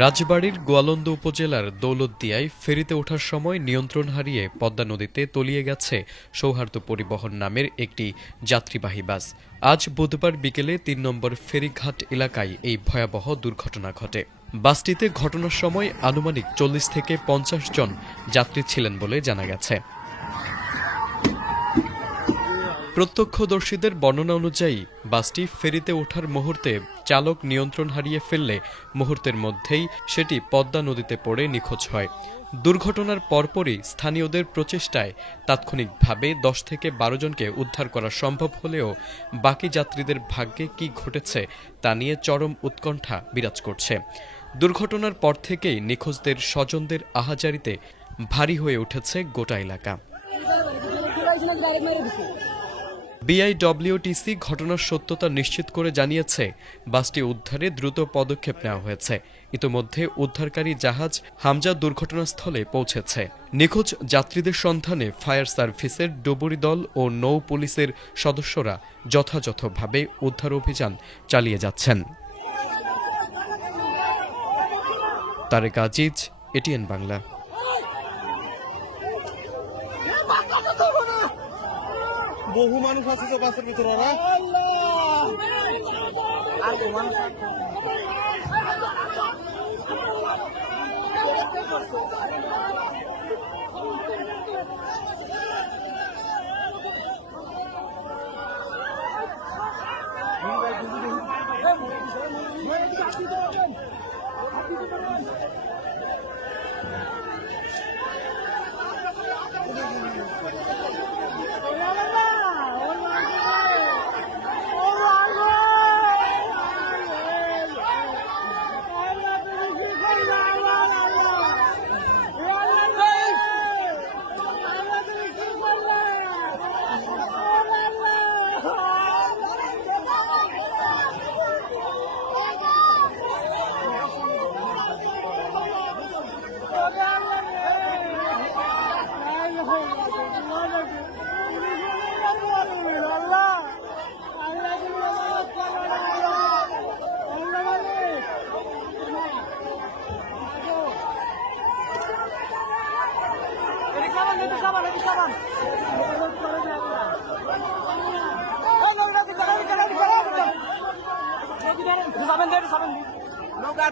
রাজবাড়ীর গোয়ালন্দ উপজেলার দৌলতদিয়ায় ফেরিতে ওঠার সময় নিয়ন্ত্রণ হারিয়ে পদ্মা নদীতে তলিয়ে গেছে সৌহার্দ্য পরিবহন নামের একটি যাত্রীবাহী বাস। আজ বুধবার বিকেলে ৩ নম্বর ফেরিঘাট এলাকায় এই ভয়াবহ দুর্ঘটনা ঘটে। বাসটিতে ঘটনার সময় আনুমানিক ৪০ থেকে ৫০ জন যাত্রী ছিলেন বলে জানা গেছে। প্রত্যক্ষদর্শীদের বর্ণনা অনুযায়ী বাসটি ফেরিতে ওঠার মুহূর্তে চালক নিয়ন্ত্রণ হারিয়ে ফেললে মুহূর্তের মধ্যেই সেটি পদ্মা নদীতে পড়ে নিখোঁজ হয়। দুর্ঘটনার পরপরই স্থানীয়দের প্রচেষ্টায় তাৎক্ষণিকভাবে ১০ থেকে ১২ জনকে উদ্ধার করা সম্ভব হলেও বাকি যাত্রীদের ভাগ্যে কী ঘটেছে তা নিয়ে চরম উৎকণ্ঠা বিরাজ করছে। দুর্ঘটনার পর থেকেই নিখোঁজদের স্বজনদের আহাজারিতে ভারী হয়ে উঠেছে গোটা এলাকা। বিআইডব্লিউটিসি ঘটনার সত্যতা নিশ্চিত করে জানিয়েছে, বাসটি উদ্ধারে দ্রুত পদক্ষেপ নেওয়া হয়েছে। ইতোমধ্যে উদ্ধারকারী জাহাজ হামজা দুর্ঘটনাস্থলে পৌঁছেছে। নিখোঁজ যাত্রীদের সন্ধানে ফায়ার সার্ভিসের ডুবুরি দল ও নৌ পুলিশের সদস্যরা যথাযথভাবে উদ্ধার অভিযান চালিয়ে যাচ্ছেন। তারেক আজিজ, এটিএন বাংলা। বহু মানুষ আছে তো বাসের ভিতরে। নৌকা